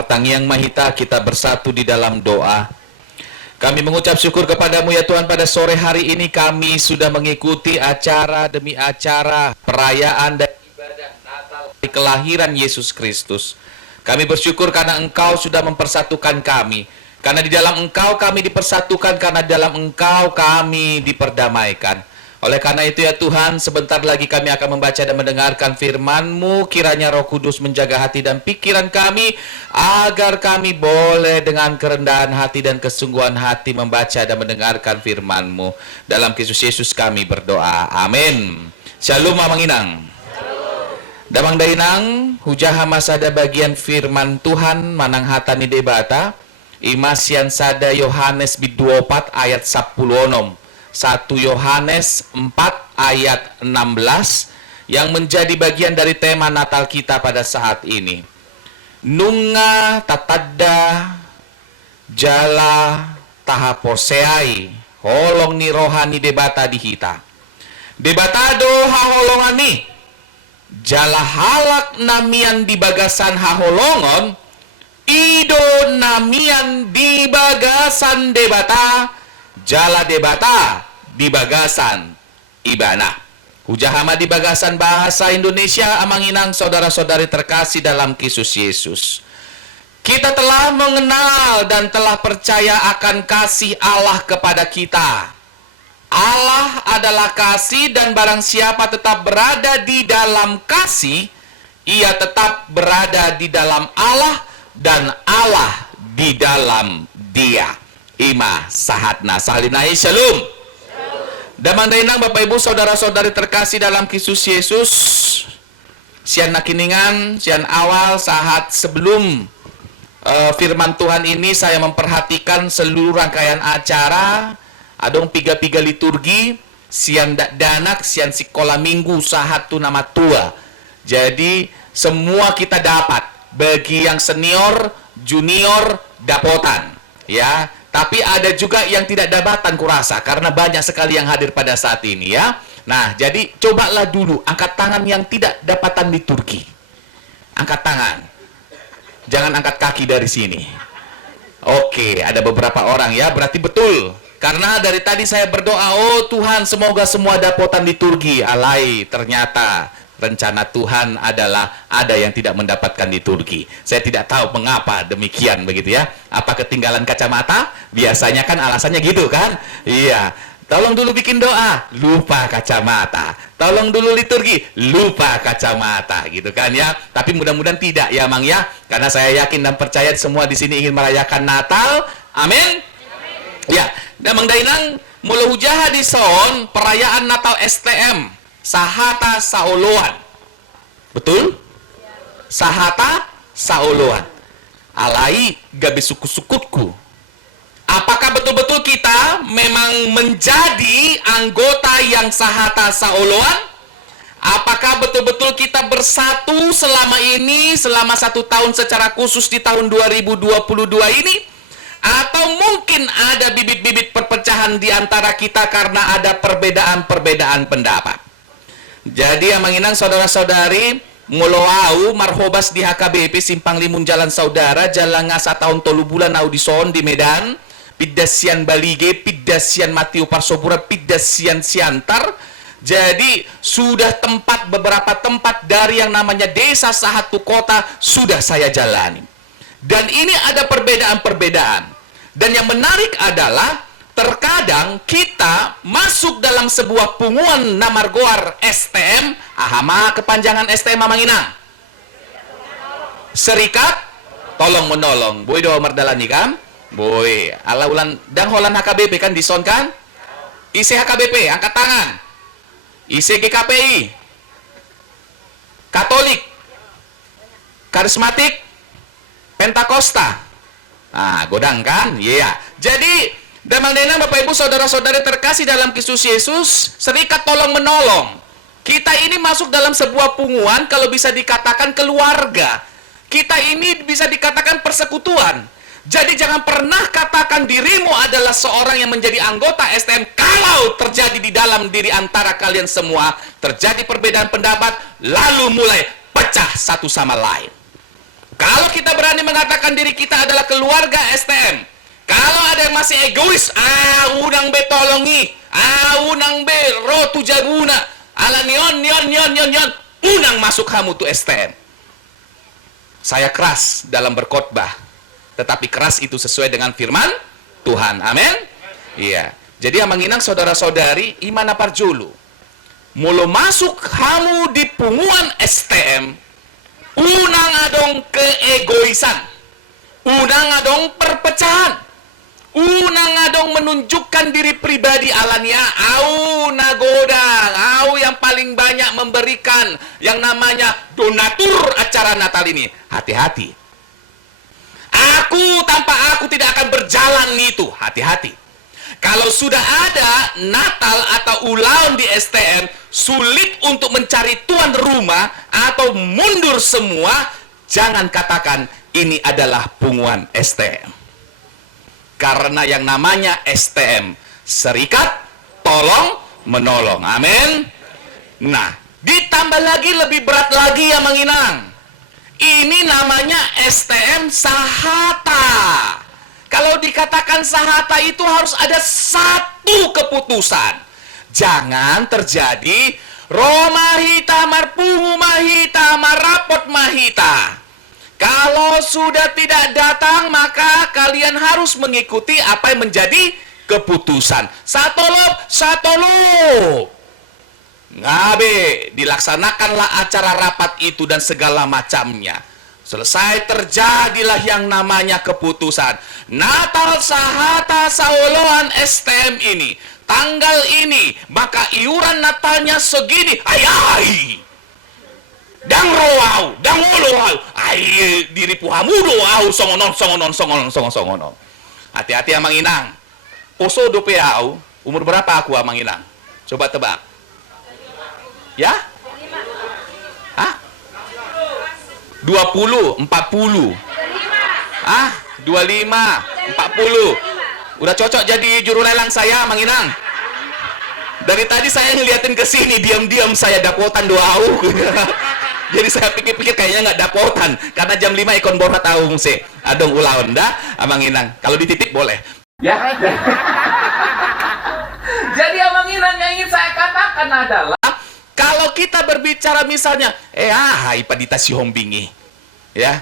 Martang Yang Mahita, kita bersatu di dalam doa. Kami mengucap syukur kepadamu ya Tuhan, pada sore hari ini kami sudah mengikuti acara demi acara perayaan dan ibadah Natal kelahiran Yesus Kristus. Kami bersyukur karena Engkau sudah mempersatukan kami. Karena di dalam Engkau kami dipersatukan, karena di dalam Engkau kami diperdamaikan. Oleh karena itu ya Tuhan, sebentar lagi kami akan membaca dan mendengarkan firman-Mu. Kiranya Roh Kudus menjaga hati dan pikiran kami, agar kami boleh dengan kerendahan hati dan kesungguhan hati membaca dan mendengarkan firman-Mu. Dalam Kristus Yesus kami berdoa. Amin. Shalom Mamang Inang. Damang dainang, hujaha masada bagian firman Tuhan, manang hatani debata, imasian sada Yohanes bid 24 ayat 10 1 Yohanes 4 ayat 16 yang menjadi bagian dari tema Natal kita pada saat ini. Nunga tatadda jala tahaposeai holong ni rohani debata dihita. Debatado haholongani jala halak namian di bagasan haholongon, ido namian di bagasan debata, jala debata di bagasan ibana. Hujahama di bagasan bahasa Indonesia, amanginang saudara-saudari terkasih dalam Kristus Yesus. Kita telah mengenal dan telah percaya akan kasih Allah kepada kita. Allah adalah kasih, dan barang siapa tetap berada di dalam kasih, ia tetap berada di dalam Allah dan Allah di dalam dia. Ima sahatna salinai shalom. Damandainang Bapak Ibu saudara-saudari terkasih dalam Kristus Yesus. Sian nakiningan, sian awal saat sebelum firman Tuhan ini saya memperhatikan seluruh rangkaian acara. Adong piga-piga liturgi, sian danak, sian sikola minggu, sahatu nama tua. Jadi semua kita dapat, bagi yang senior, junior, dapotan. Ya, tapi ada juga yang tidak dapatan kurasa, karena banyak sekali yang hadir pada saat ini ya. Nah, jadi cobalah dulu angkat tangan yang tidak dapatan liturgi. Angkat tangan. Jangan angkat kaki dari sini. Oke, ada beberapa orang ya, berarti betul. Karena dari tadi saya berdoa, oh Tuhan semoga semua dapotan liturgi. Alai, ternyata rencana Tuhan adalah ada yang tidak mendapatkan liturgi. Saya tidak tahu mengapa demikian begitu ya. Apa ketinggalan kacamata? Biasanya kan alasannya gitu kan? Iya. Tolong dulu bikin doa, lupa kacamata. Tolong dulu liturgi, lupa kacamata gitu kan ya. Tapi mudah-mudahan tidak ya Mang ya. Karena saya yakin dan percaya semua di sini ingin merayakan Natal. Amin. Ya, damang dainang mula hujaha di son perayaan Natal STM Sahata Saoloan. Betul? Sahata Saoloan. Alai gabe suku-sukutku. Apakah betul-betul kita memang menjadi anggota yang Sahata Saoloan? Apakah betul-betul kita bersatu selama ini, selama 1 tahun secara khusus di tahun 2022 ini? Atau mungkin ada bibit-bibit perpecahan di antara kita karena ada perbedaan-perbedaan pendapat. Jadi yang menginang saudara-saudari, mulawau marhobas di HKBP Simpang Limun Jalan Saudara, Jalan Ngasa tahun tolu bulan audison di Medan, Pidasian Balige, Pidasian Matiu Parsobura, Pidasian Siantar. Jadi sudah beberapa tempat dari yang namanya desa satu kota sudah saya jalani. Dan ini ada perbedaan-perbedaan. Dan yang menarik adalah terkadang kita masuk dalam sebuah punguan namargoar STM. Ahama kepanjangan STM Mamangina. Serikat tolong menolong. Boy doa merdalani kan? Boy, ala ulan dang holan HKBP kan dison kan? IC HKBP angkat tangan. IC GKPI. Katolik. Karismatik. Pentakosta. Nah, godang kan? Iya. Yeah. Jadi, damang-damang Bapak Ibu saudara-saudari terkasih dalam Kristus Yesus, serikat tolong menolong. Kita ini masuk dalam sebuah punguan, kalau bisa dikatakan keluarga. Kita ini bisa dikatakan persekutuan. Jadi jangan pernah katakan dirimu adalah seorang yang menjadi anggota STM kalau terjadi di dalam diri antara kalian semua terjadi perbedaan pendapat, lalu mulai pecah satu sama lain. Kalau kita berani mengatakan diri kita adalah keluarga STM, kalau ada yang masih egois, unang be tolongi, unang be ro tu jaguna, ala nion, unang masuk kamu tu STM. Saya keras dalam berkhotbah, tetapi keras itu sesuai dengan firman Tuhan. Amin. Iya. Jadi yang menginang saudara-saudari, imana parjulu. Mulu masuk kamu di punguan STM, unang adong keegoisan, unang adong perpecahan, unang adong menunjukkan diri pribadi alania, au nagodang, au yang paling banyak memberikan yang namanya donatur acara Natal ini. Hati-hati. Tanpa aku tidak akan berjalan itu. Hati-hati. Kalau sudah ada Natal atau ulang di STM, sulit untuk mencari tuan rumah atau mundur semua, jangan katakan ini adalah punguan STM. Karena yang namanya STM, serikat tolong menolong. Amin. Nah, ditambah lagi lebih berat lagi yang menginang. Ini namanya STM Sahata. Kalau dikatakan Sahata itu harus ada satu keputusan. Jangan terjadi Romahita marpungu mahita marapot mahita. Kalau sudah tidak datang, maka kalian harus mengikuti apa yang menjadi keputusan. Satolop. Ngabe, dilaksanakanlah acara rapat itu dan segala macamnya. Selesai, terjadilah yang namanya keputusan. Natal Sahata Saoloan STM ini, tanggal ini, maka iuran Natalnya segini. Ayai. Dang roau, dang oloau. Ay, diri puhamudo au songonon. Hati-hati Amang Inang. Poso dope au, umur berapa aku Amang Inang? Coba tebak. Ya? Hah? 20, 40. 25, 40. Udah cocok jadi juru lelang saya, Mang Inang. Dari tadi saya ngeliatin ke sini, diam-diam saya dapotan doau. Jadi saya pikir-pikir kayaknya nggak dapotan, karena jam 5 ikon borat tahu muse. Adong ulaon dah, Amang Inang. Kalau dititip boleh. Ya. Jadi Amang Inang yang ingin saya katakan adalah, kalau kita berbicara misalnya, ipadita si hombingi, ya,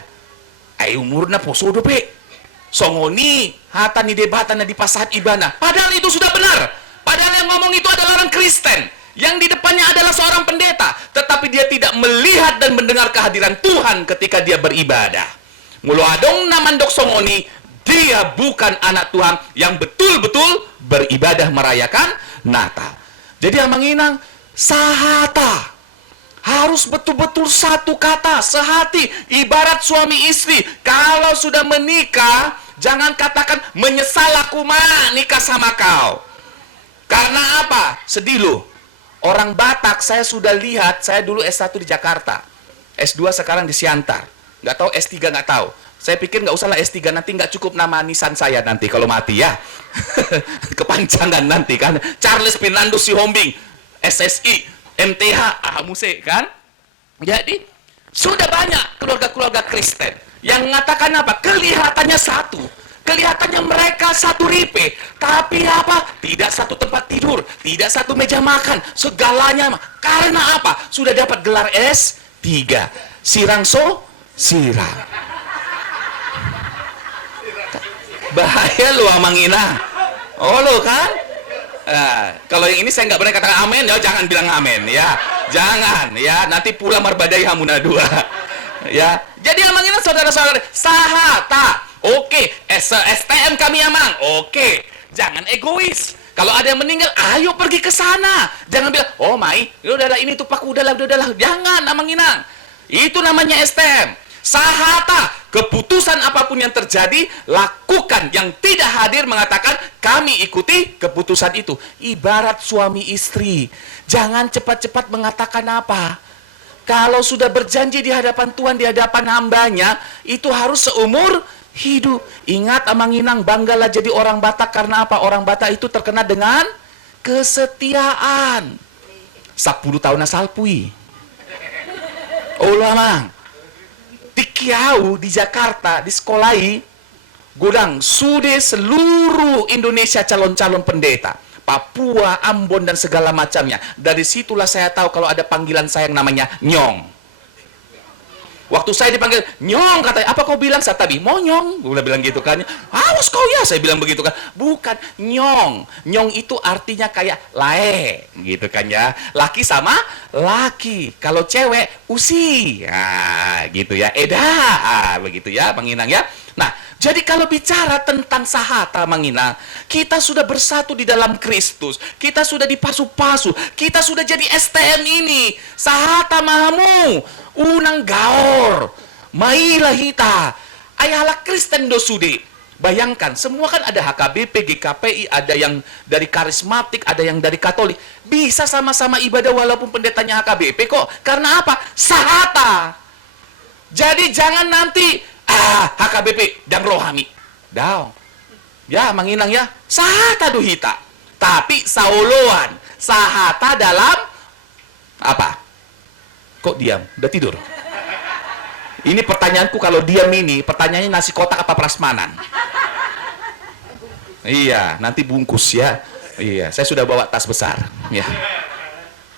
umurna poso dope, songoni, hata ni debatan di pasahat ibana. Padahal itu sudah benar. Padahal yang ngomong itu adalah orang Kristen, yang di depannya adalah seorang pendeta, tetapi dia tidak melihat dan mendengar kehadiran Tuhan ketika dia beribadah. Mulu adong namandok songoni, dia bukan anak Tuhan yang betul-betul beribadah merayakan Natal. Jadi Amang Inang, Sahata harus betul-betul satu kata, sehati, ibarat suami istri. Kalau sudah menikah, jangan katakan menyesal aku mah nikah sama kau. Karena apa? Sedih loh. Orang Batak saya sudah lihat, saya dulu S1 di Jakarta, S2 sekarang di Siantar. Nggak tahu S3 nggak tahu. Saya pikir nggak usahlah S3, nanti nggak cukup nama nisan saya nanti kalau mati ya. Kepanjangan nanti kan. Charles Fernando Sihombing, SSI, MTH, muse kan? Jadi sudah banyak keluarga-keluarga Kristen yang mengatakan apa? Kelihatannya satu, kelihatannya mereka satu ripe, tapi apa? Tidak satu tempat tidur, tidak satu meja makan, segalanya. Karena apa? Sudah dapat gelar S3, sirang sirang. Bahaya lu Amang Inang. Oh lo kan? Kalau yang ini saya nggak berani katakan amin, ya jangan bilang amin ya, jangan ya, nanti pula marbadai hamuna dua ya. Jadi Amang Inang saudara-saudara, Sahata, oke. STM kami Amang, oke. Jangan egois. Kalau ada yang meninggal, ayo pergi ke sana. Jangan bilang, oh Mai, udahlah ini tupak, udahlah. Jangan Amang Inang. Itu namanya STM. Sahata, keputusan apapun yang terjadi, lakukan. Yang tidak hadir mengatakan, kami ikuti keputusan itu. Ibarat suami istri. Jangan cepat-cepat mengatakan apa. Kalau sudah berjanji di hadapan Tuhan, di hadapan hambanya, itu harus seumur hidup. Ingat Amang Inang, banggalah jadi orang Batak. Karena apa? Orang Batak itu terkenal dengan kesetiaan. 10 tahun asal pui. Oh Amang. di Kiau, di Jakarta, di sekolahi, godang sudah seluruh Indonesia calon-calon pendeta. Papua, Ambon, dan segala macamnya. Dari situlah saya tahu kalau ada panggilan saya yang namanya Nyong. Waktu saya dipanggil, Nyong, katanya, apa kau bilang? Saya tadi, monyong. Gue bilang gitu kan. Awas kau ya, saya bilang begitu kan. Bukan, Nyong. Nyong itu artinya kayak lae, gitu kan ya. Laki sama laki. Kalau cewek, usi. Nah, gitu ya. Begitu ya, Bang Inang ya. Nah, jadi kalau bicara tentang sahata, Bang Inang, kita sudah bersatu di dalam Kristus. Kita sudah dipasu-pasu. Kita sudah jadi STM ini. Sahata mahamu. Unang gaor, mailah hita, ayalah Kristen dosude. Bayangkan, semua kan ada HKBP, GKPI, ada yang dari karismatik, ada yang dari Katolik. Bisa sama-sama ibadah walaupun pendetanya HKBP kok. Karena apa? Sahata. Jadi jangan nanti, HKBP dan rohani. Daw. Ya, manginang ya. Sahata duhita. Tapi saoloan. Sahata dalam apa? Kok diam? Udah tidur? Ini pertanyaanku kalau diam ini, pertanyaannya nasi kotak apa prasmanan? Iya, nanti bungkus ya. Iya, saya sudah bawa tas besar. Ya.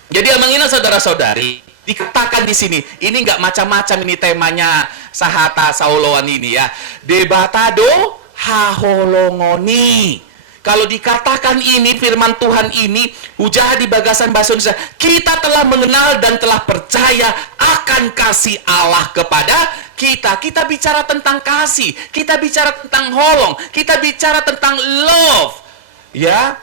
Jadi Amang Ina saudara-saudari, dikatakan di sini, ini nggak macam-macam ini temanya sahata saoloan ini ya. Debatado haholongoni. Kalau dikatakan ini, firman Tuhan ini, hujah di bagasan bahasa Indonesia, kita telah mengenal dan telah percaya akan kasih Allah kepada kita. Kita bicara tentang kasih, kita bicara tentang holong, kita bicara tentang love. Ya,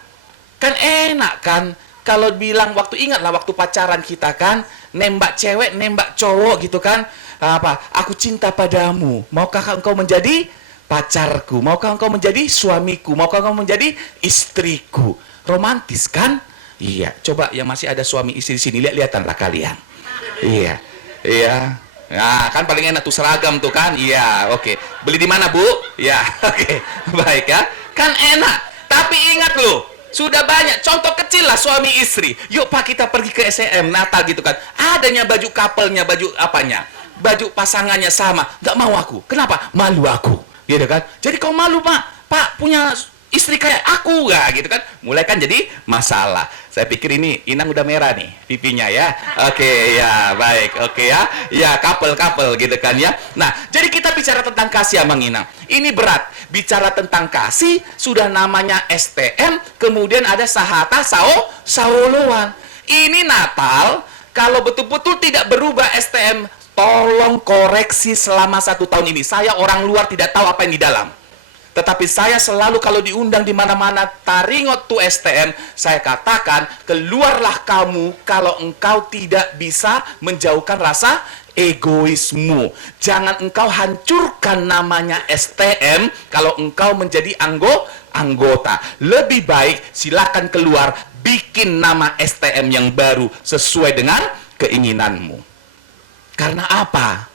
kan enak kan, kalau bilang ingatlah waktu pacaran kita kan, nembak cewek, nembak cowok gitu kan, apa, aku cinta padamu, maukah engkau menjadi pacarku, maukah engkau menjadi suamiku, maukah engkau menjadi istriku? Romantis kan? Iya, coba yang masih ada suami istri di sini, lihat-lihatanlah kalian. Iya, iya. Nah, kan paling enak tuh seragam tuh kan? Iya, oke. Beli di mana, Bu? Ya, oke. Baik ya. Kan enak. Tapi ingat loh, sudah banyak contoh kecil lah suami istri. Yuk Pak, kita pergi ke SEM Natal gitu kan. Adanya baju couple-nya, baju apanya? Baju pasangannya sama. Nggak mau aku. Kenapa? Malu aku. Gitu kan? Jadi kau malu Pak, Pak punya istri kayak aku nggak gitu kan? Mulai kan jadi masalah. Saya pikir ini Inang udah merah nih pipinya ya. Oke ya, baik. Oke ya. Ya, couple gitu kan ya. Nah, jadi kita bicara tentang kasih Amang Inang. Ini berat. Bicara tentang kasih sudah namanya STM, kemudian ada sahata saoloan. Ini Natal, kalau betul-betul tidak berubah STM, tolong koreksi selama 1 tahun ini. Saya orang luar tidak tahu apa yang di dalam. Tetapi saya selalu kalau diundang di mana-mana, taringot tu STM, saya katakan, keluarlah kamu kalau engkau tidak bisa menjauhkan rasa egoismu. Jangan engkau hancurkan namanya STM kalau engkau menjadi anggota. Lebih baik silakan keluar, bikin nama STM yang baru sesuai dengan keinginanmu. Karena apa?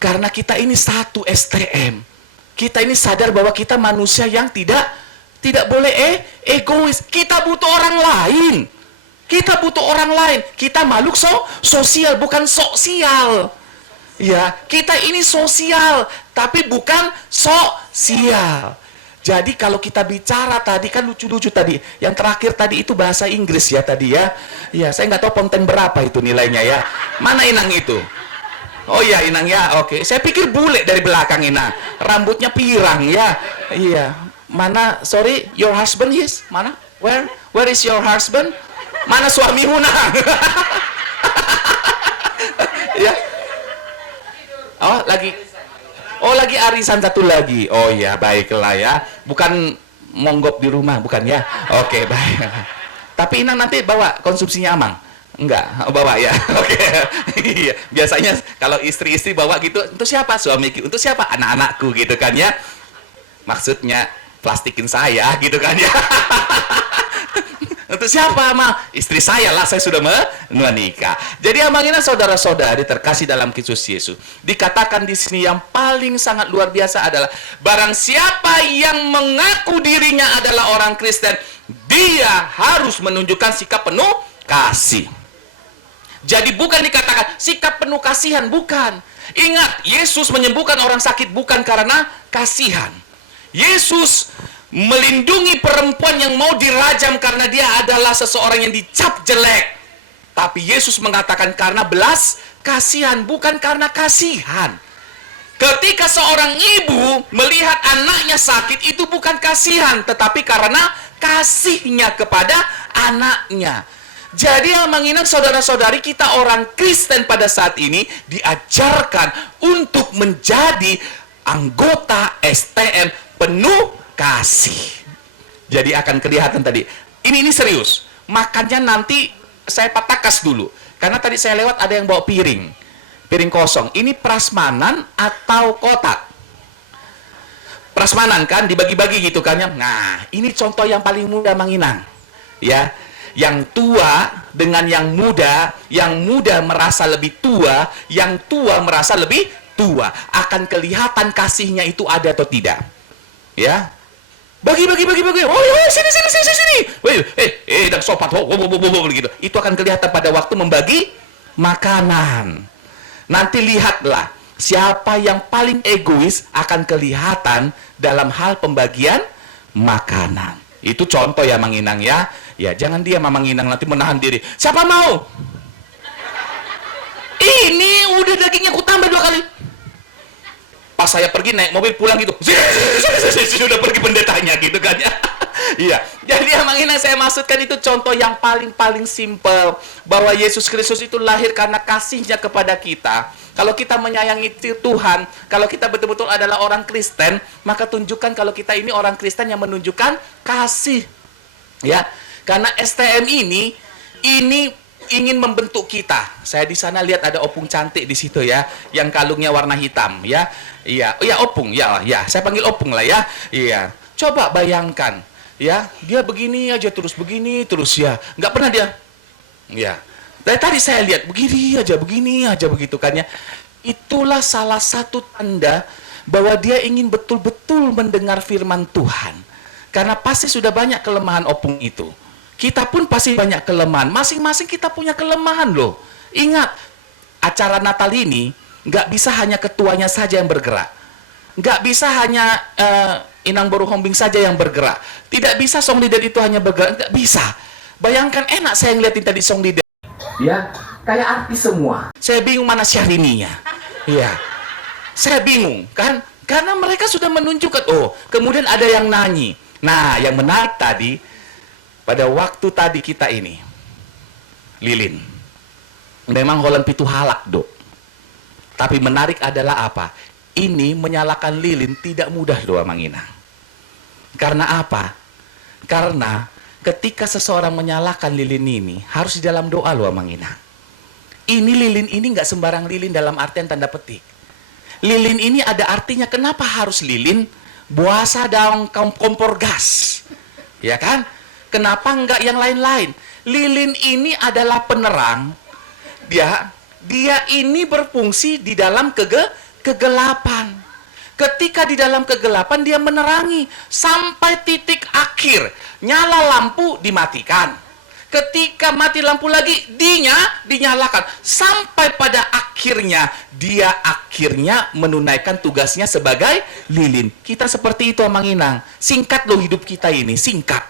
Karena kita ini satu STM. Kita ini sadar bahwa kita manusia yang tidak boleh egois. Kita butuh orang lain. Kita butuh orang lain. Kita makhluk sosial, bukan sosial. Ya, kita ini sosial, tapi bukan sosial. Jadi kalau kita bicara tadi kan lucu-lucu tadi. Yang terakhir tadi itu bahasa Inggris ya tadi ya. Ya, saya nggak tahu konten berapa itu nilainya ya. Mana Inang itu? Oh iya Inang ya, oke. Saya pikir bule dari belakang Inang. Rambutnya pirang ya. Iya. Mana? Sorry, your husband is? Mana? Where is your husband? Mana suami Nang? Ya. Oh lagi arisan satu lagi. Oh iya, baiklah ya. Bukan monggok di rumah, bukan ya? Oke, baik. Tapi Inang nanti bawa konsumsinya Amang. Enggak, bawa ya. Oke. Iya, biasanya kalau istri-istri bawa gitu, untuk siapa? Suamiku. Untuk siapa? Anak-anakku gitu kan ya. Maksudnya plastikin saya gitu kan ya. Untuk siapa, Ma? Istri saya lah, saya sudah menikah. Jadi Amang Ina saudara-saudari terkasih dalam Kristus Yesus. Dikatakan di sini yang paling sangat luar biasa adalah barang siapa yang mengaku dirinya adalah orang Kristen, dia harus menunjukkan sikap penuh kasih. Jadi bukan dikatakan sikap penuh kasihan, bukan. Ingat, Yesus menyembuhkan orang sakit bukan karena kasihan. Yesus melindungi perempuan yang mau dirajam karena dia adalah seseorang yang dicap jelek. Tapi Yesus mengatakan karena belas kasihan, bukan karena kasihan. Ketika seorang ibu melihat anaknya sakit, itu bukan kasihan, tetapi karena kasihnya kepada anaknya. Jadi yang mengingat saudara-saudari, kita orang Kristen pada saat ini diajarkan untuk menjadi anggota STM penuh kasih. Jadi akan kelihatan tadi. Ini serius. Makannya nanti saya patakas dulu. Karena tadi saya lewat ada yang bawa piring kosong. Ini prasmanan atau kotak? Prasmanan kan, dibagi-bagi gitu kan ya. Nah, ini contoh yang paling mudah menginang. Ya, yang tua dengan yang muda merasa lebih tua, yang tua merasa lebih tua. Akan kelihatan kasihnya itu ada atau tidak. Ya. Bagi. Oh, sini. Dan sopan. Begitu. Itu akan kelihatan pada waktu membagi makanan. Nanti lihatlah, siapa yang paling egois akan kelihatan dalam hal pembagian makanan. Itu contoh ya, Mang Inang ya. Ya, jangan dia Mang Inang nanti menahan diri. Siapa mau? Ini udah dagingnya ku tambah 2 kali. Pas saya pergi naik mobil pulang gitu. Sudah pergi pendetanya gitu kan ya. Iya. Jadi yang Mang saya maksudkan itu contoh yang paling simpel, bahwa Yesus Kristus itu lahir karena kasihnya kepada kita. Kalau kita menyayangi Tuhan, kalau kita betul-betul adalah orang Kristen, maka tunjukkan kalau kita ini orang Kristen yang menunjukkan kasih. Ya. Karena STM ini ingin membentuk kita. Saya di sana lihat ada opung cantik di situ ya, yang kalungnya warna hitam ya. Iya, opung ya. Saya panggil opung lah ya. Iya. Coba bayangkan ya, dia begini aja terus ya. Nggak pernah dia. Ya. Dari tadi saya lihat begini aja begitu kan ya. Itulah salah satu tanda bahwa dia ingin betul-betul mendengar firman Tuhan. Karena pasti sudah banyak kelemahan opung itu. Kita pun pasti banyak kelemahan. Masing-masing kita punya kelemahan loh. Ingat, acara Natal ini nggak bisa hanya ketuanya saja yang bergerak. Nggak bisa hanya Inang Boru Hombing saja yang bergerak. Tidak bisa song leader itu hanya bergerak. Nggak bisa. Bayangkan enak saya ngeliatin tadi song leader. Ya, kayak artis semua. Saya bingung mana Syahrini-nya. Iya. Saya bingung kan. Karena mereka sudah menunjukkan. Oh, kemudian ada yang nyanyi. Nah, yang menarik tadi, pada waktu tadi kita ini, lilin. Memang Holland pitu halak, Dok. Tapi menarik adalah apa? Ini menyalakan lilin tidak mudah, doa Mang Inang. Karena apa? Karena ketika seseorang menyalakan lilin ini, harus di dalam doa, loh Mang Inang. Ini lilin ini nggak sembarang lilin dalam artian tanda petik. Lilin ini ada artinya. Kenapa harus lilin? Buasa daun kompor gas. Ya kan? Kenapa enggak yang lain-lain? Lilin ini adalah penerang. Dia ini berfungsi di dalam kegelapan. Ketika di dalam kegelapan dia menerangi sampai titik akhir. Nyala lampu dimatikan. Ketika mati lampu lagi dinyalakan sampai pada akhirnya dia menunaikan tugasnya sebagai lilin. Kita seperti itu, Mang Inang. Singkat loh hidup kita ini, singkat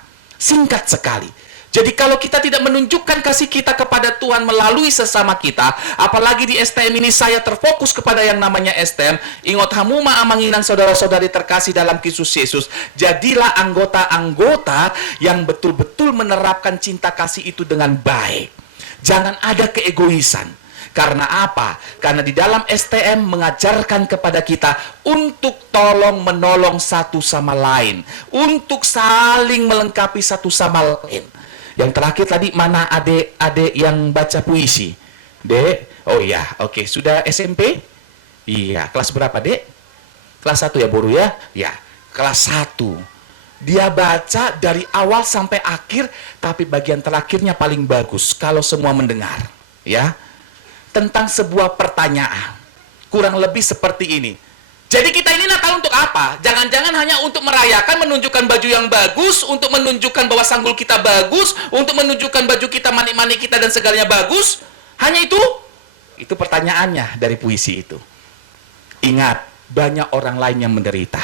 sekali. Jadi kalau kita tidak menunjukkan kasih kita kepada Tuhan melalui sesama kita, apalagi di STM ini saya terfokus kepada yang namanya STM, ingat hamuma Mang Inang saudara-saudari terkasih dalam Kristus Yesus, jadilah anggota-anggota yang betul-betul menerapkan cinta kasih itu dengan baik. Jangan ada keegoisan. Karena apa? Karena di dalam STM mengajarkan kepada kita untuk tolong menolong satu sama lain, untuk saling melengkapi satu sama lain. Yang terakhir tadi mana adik-adik yang baca puisi? Dek? Oh iya, oke. Sudah SMP? Iya. Kelas berapa, Dek? Kelas 1 ya, Boru ya? Ya, kelas 1. Dia baca dari awal sampai akhir, tapi bagian terakhirnya paling bagus kalau semua mendengar. Ya. Tentang sebuah pertanyaan. Kurang lebih seperti ini. Jadi kita ini Natal untuk apa? Jangan-jangan hanya untuk merayakan, menunjukkan baju yang bagus, untuk menunjukkan bahwa sanggul kita bagus, untuk menunjukkan baju kita, manik-manik kita dan segalanya bagus? Hanya itu? Itu pertanyaannya dari puisi itu. Ingat, banyak orang lain yang menderita.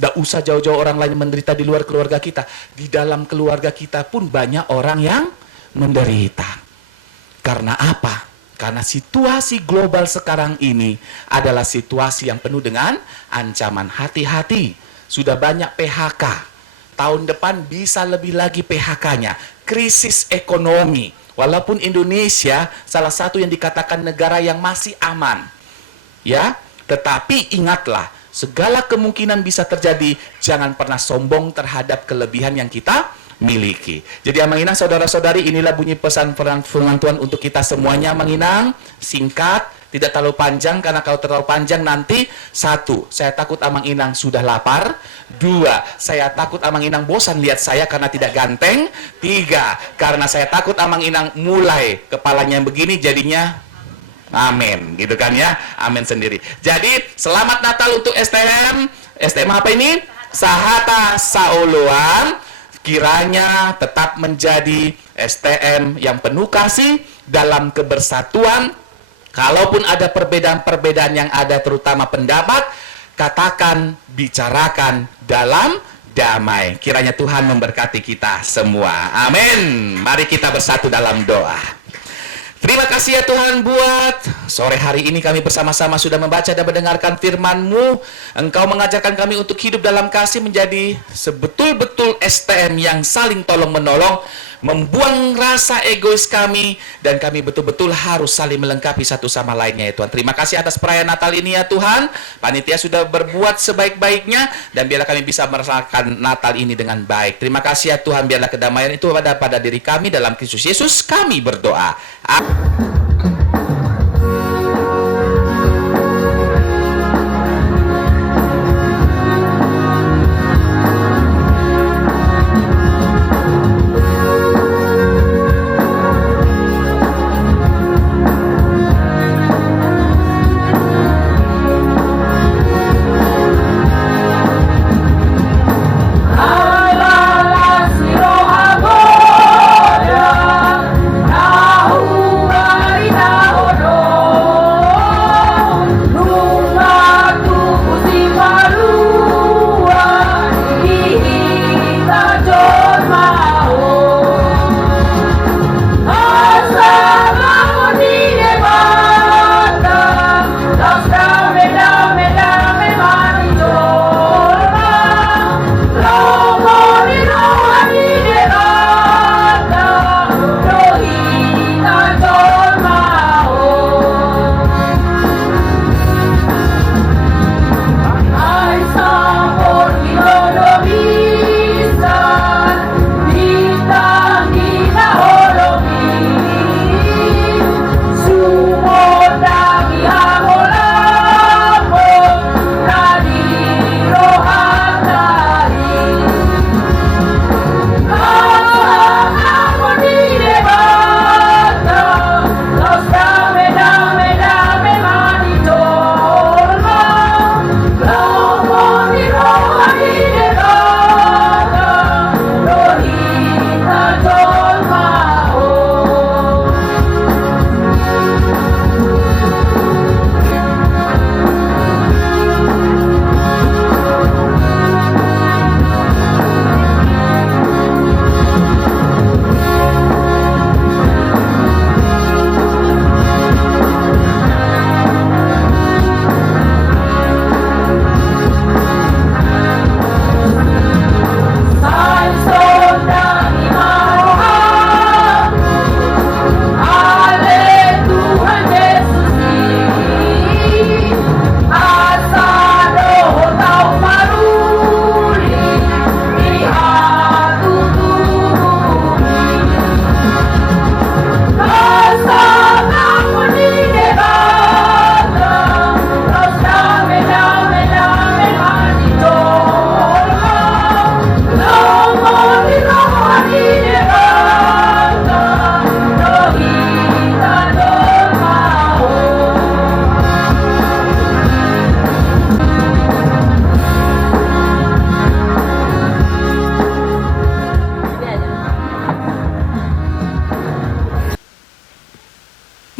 Tidak usah jauh-jauh orang lain yang menderita di luar keluarga kita. Di dalam keluarga kita pun banyak orang yang menderita. Karena apa? Karena situasi global sekarang ini adalah situasi yang penuh dengan ancaman. Hati-hati, sudah banyak PHK. Tahun depan bisa lebih lagi PHK-nya. Krisis ekonomi. Walaupun Indonesia salah satu yang dikatakan negara yang masih aman. Ya, tetapi ingatlah, segala kemungkinan bisa terjadi. Jangan pernah sombong terhadap kelebihan yang kita miliki. Jadi Amang Inang, saudara-saudari, inilah bunyi pesan firman Tuhan untuk kita semuanya. Amang Inang, singkat, tidak terlalu panjang, karena kalau terlalu panjang nanti, satu, saya takut Amang Inang sudah lapar. Dua, saya takut Amang Inang bosan lihat saya karena tidak ganteng. Tiga, karena saya takut Amang Inang mulai kepalanya yang begini jadinya amin, gitu kan ya, amin sendiri. Jadi selamat Natal untuk STM apa ini? Sahata Sauluan. Kiranya tetap menjadi STM yang penuh kasih dalam kebersatuan. Kalaupun ada perbedaan-perbedaan yang ada, terutama pendapat, katakan, bicarakan dalam damai. Kiranya Tuhan memberkati kita semua. Amin. Mari kita bersatu dalam doa. Terima kasih ya Tuhan, buat sore hari ini kami bersama-sama sudah membaca dan mendengarkan firman-Mu. Engkau mengajarkan kami untuk hidup dalam kasih, menjadi sebetul-betul STM yang saling tolong-menolong, membuang rasa egois kami, dan kami betul-betul harus saling melengkapi satu sama lainnya ya Tuhan. Terima kasih atas perayaan Natal ini ya Tuhan. Panitia sudah berbuat sebaik-baiknya, dan biarlah kami bisa merasakan Natal ini dengan baik. Terima kasih ya Tuhan, biarlah kedamaian itu ada pada diri kami. Dalam Kristus Yesus kami berdoa.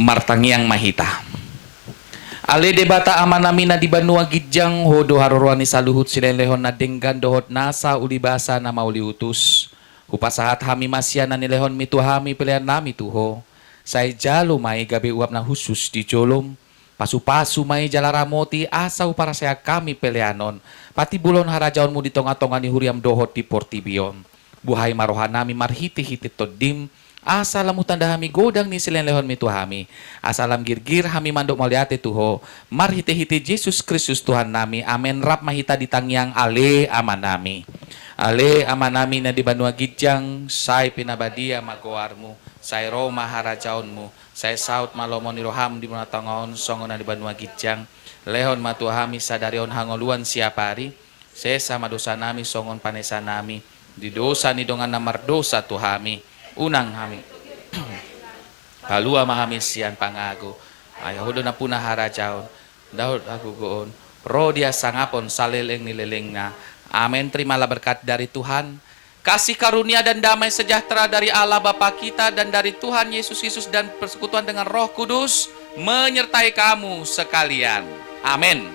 Martangiang Mahita. Ale debata amanamina di banua gijang hodo harorwani saluhut silelehon na denggan dohot nasa ulibasa na mauli utus. Upasahat hami masya na nilehon mitu hami pilihan nami tuho. Say jalo may gabi uap na husus di jolom. Pasu-pasu may jalaramoti asaw para saya kami peleanon. Pati bulon harajaon mo di tonga-tonga ni huriam dohot di portibion. Buhay marohan nami marhiti-hiti todim. Asalam utanda hami godang ni silenlehon mitu hami. Asalam girgir hami mandok maliate tuho. Marhiti-hiti Jesus Kristus Tuhan nami. Amen rap mahita di tangyang ale aman nami. Ale aman nami na di banua gijang. Say pinabadia magoarmu. Say Roma harajaonmu. Say saut malomon niroham di mana tangaon songon na di banua gijang. Lehon matu hami sadarion hangoluan siapari. Sesa madosa nami songon panesa nami. Di dosa ni dongan namar dosa tu hami. Unang hami halua mahami sian pangago ayahudo na punah harajaon daud aku goon rodia sangapon saleleng nileleng na amen. Terimalah berkat dari Tuhan, kasih karunia dan damai sejahtera dari Allah Bapa kita dan dari Tuhan Yesus Kristus dan persekutuan dengan Roh Kudus menyertai kamu sekalian. Amin.